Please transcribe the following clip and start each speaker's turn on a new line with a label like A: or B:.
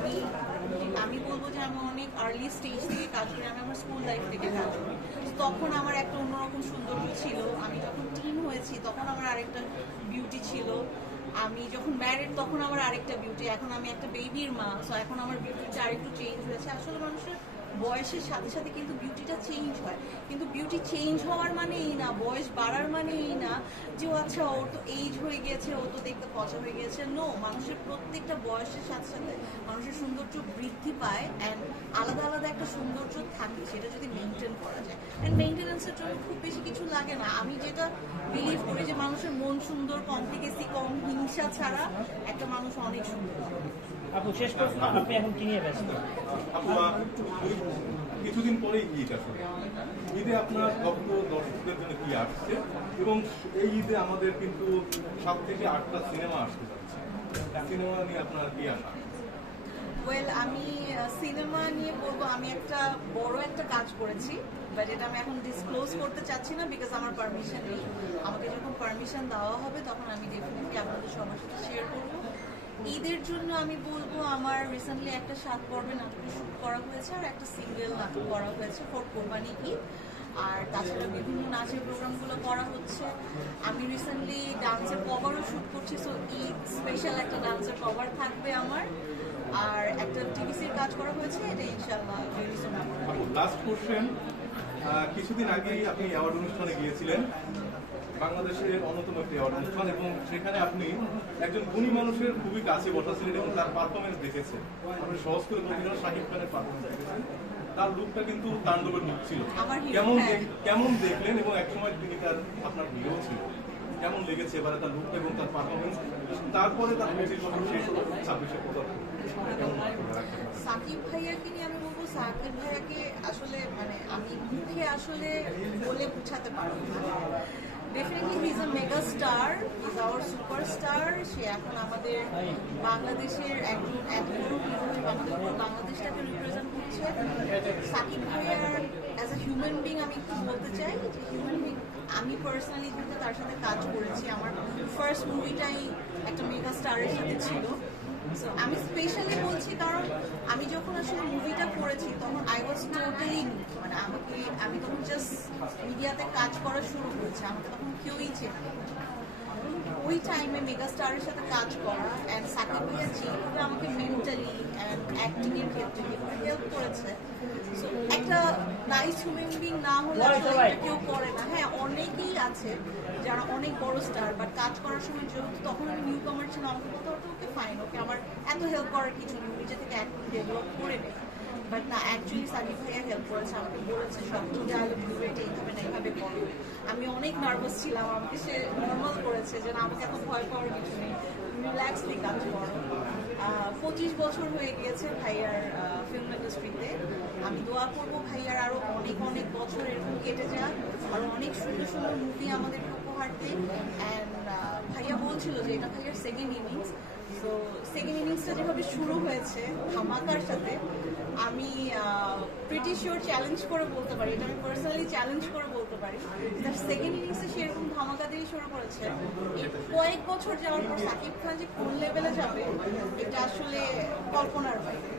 A: আমি আমি বলব যে আমি অনেক আর্লি স্টেজ থেকে কাজ করি, আমি আমার স্কুল লাইফ থেকে কাজ করি। তখন আমার একটা অন্যরকম সৌন্দর্য ছিল। আমি যখন টিন হয়েছি, তখন আমার আরেকটা বিউটি ছিল। আমি যখন ম্যারিড তখন আমার আরেকটা বিউটি এখন আমি একটা বেবির মা সো এখন আমার বিউটিটা আরেকটু চেঞ্জ হয়েছে। আসলে মানুষের বয়সের সাথে সাথে কিন্তু বিউটিটা চেঞ্জ হয়। কিন্তু বিউটি চেঞ্জ হওয়ার মানে এই না বয়স বাড়ার মানে এই না যে ও আচ্ছা ওর তো এইজ হয়ে গেছে ও তো দেখতে পচা হয়ে গিয়েছে নো মানুষের প্রত্যেকটা বয়সের সাথে সাথে মানুষের সৌন্দর্য বৃদ্ধি পায় অ্যান্ড আলাদা আলাদা একটা সৌন্দর্য থাকে সেটা যদি মেনটেন করা যায়। অ্যান্ড মেনটেন্যান্সের জন্য খুব বেশি কিছু লাগে না। আমি যেটা বিলিভ করি যে মানুষের মন সুন্দর কমপ্লিকেসি কম হিংসা ছাড়া একটা মানুষ অনেক সুন্দর।
B: আপু শেষ প্রশ্ন আপনি এখন কি নিয়ে ব্যস্ত?
C: কিছুদিন পরেই ঈদ আসলে ঈদে আপনার ভক্ত দর্শকদের জন্য কি আসছে? এবং এই ঈদে আমাদের কিন্তু সাত থেকে আটটা সিনেমা আসতে যাচ্ছে। সিনেমা নিয়ে আপনার কি আশা?
A: ওয়েল আমি সিনেমা নিয়ে বলব, আমি একটা বড় একটা কাজ করেছি বাট এটা আমি এখন ডিসক্লোজ করতে চাচ্ছি না বিকজ আমার পারমিশন নেই। আমাকে যখন পারমিশন দেওয়া হবে, তখন আমি ডেফিনেটলি আপনাদের সবার সাথে শেয়ার করব। ঈদের জন্য আমি বলব আমার রিসেন্টলি একটা সাত পর্বে নাটক শুট করা হয়েছে আর একটা সিঙ্গেল নাটক করা হয়েছে, ফোর কোরবানি ঈদ। আর তাছাড়া বিভিন্ন নাচের প্রোগ্রামগুলো করা হচ্ছে। আমি রিসেন্টলি ডান্সের কভারও শুট করছি সো ঈদ স্পেশাল একটা ডান্সের কভার থাকবে আমার। আর একটা টিভিসির কাজ করা হয়েছে, এটা ইনশাল্লাহ
C: লাস্ট কোশ্চেন কিছুদিন আগেই আপনি অ্যাওয়ার্ড অনুষ্ঠানে গিয়েছিলেন। বাংলাদেশের অন্যতম একটি অনুষ্ঠান এবং সেখানে আপনি একজন গুণী মানুষের খুবই কাছে বসাছিলেন এবং তার পারফরমেন্স দেখেছেন। আপনি সহজ করে বলতে শাহিদ খানের পারফরমেন্স দেখেছেন। তার লুকটা কিন্তু তাণ্ডবের লুক ছিল। কেমন
A: হ্যাঁ।
C: কেমন দেখলেন এবং একসময় তিনি তার আপনার হিরো ছিল। কেমন লেগেছে এবারে তার লুকটা এবং তার পারফরমেন্স তারপরে তার পঁচিশ বছর শেষ হলো ছাব্বিশে
A: সাকিব ভাইয়াকে নিয়ে আমি বলব সাকিব ভাইয়াকে আসলে মানে আমি মুখে আসলে বলে বোঝাতে পারব না। Definitely is a mega star is our super star সে এখন আমাদের বাংলাদেশের একজন আমাদের বাংলাদেশটাকে রিপ্রেজেন্ট করছে। সাকিব ভাইয়ার অ্যাজ আ হিউম্যান বিং আমি একটু বলতে চাই যে হিউম্যান বিং আমি পার্সোনালি কিন্তু তার সাথে কাজ করেছি। আমার ফার্স্ট মুভিটাই একটা মেগা স্টারের সাথে ছিল So, আমি স্পেশালি বলছি কারণ আমি যখন আসলে মুভিটা করেছি তখন আই ওয়াজ টোটালি মানে আমাকে আমি তখন জাস্ট মিডিয়াতে কাজ করা শুরু করেছি। আমাকে তখন কেউই চেনে ওই টাইমে মেগা স্টারের সাথে কাজ করা অ্যান্ড সাকিব ভাইয়া যেভাবে আমাকে মেন্টালি অ্যান্ড অ্যাক্টিং এর ক্ষেত্রে যেভাবে হেল্প করেছে। So, একটা নাইস হিউম্যান বিং না হলে কেউ করে না। হ্যাঁ অনেকেই আছে যারা অনেক বড় স্টার বাট কাজ করার সময় যেহেতু তখন আমি নিউ কামার ছিলাম আমাকে বলতে ওকে ফাইন ওকে আমার এত হেল্প করার কিছু নেই, নিজে থেকে অ্যাক্টিং ডেভেলপ করে নেই। বাট না অ্যাকচুয়ালি সাকিব ভাইয়া হেল্প করেছে, আমাকে বলেছে এটা এইভাবে না এইভাবে করো। আমি অনেক নার্ভাস ছিলাম, আমাকে সে নর্মাল করেছে যে না, আমাকে এত ভয় পাওয়ার কিছু নেই। রিল্যাক্সলি কাজ করো পঁচিশ বছর হয়ে গিয়েছে ভাইয়ার ফিল্ম ইন্ডাস্ট্রিতে আমি দোয়া করব ভাইয়ার আরও অনেক অনেক বছর এরকম কেটে যাক। আরও অনেক সুন্দর সুন্দর মুভি আমাদের উপহার দেয়। অ্যান্ড ভাইয়া বলছিল যে এটা ভাইয়ার সেকেন্ড ইনিংস তো সেকেন্ড ইনিংসটা যেভাবে শুরু হয়েছে, ধামাকার সাথে, আমি প্রিটি শিওর চ্যালেঞ্জ করে বলতে পারি, এটা আমি পার্সোনালি চ্যালেঞ্জ করে বলতে পারি তার সেকেন্ড ইনিংসে সেরকম ধামাকা দিয়ে শুরু করেছে। কয়েক বছর যাওয়ার পর সাকিব খান যে কোন লেভেলে যাবে, এটা আসলে কল্পনার বাইরে।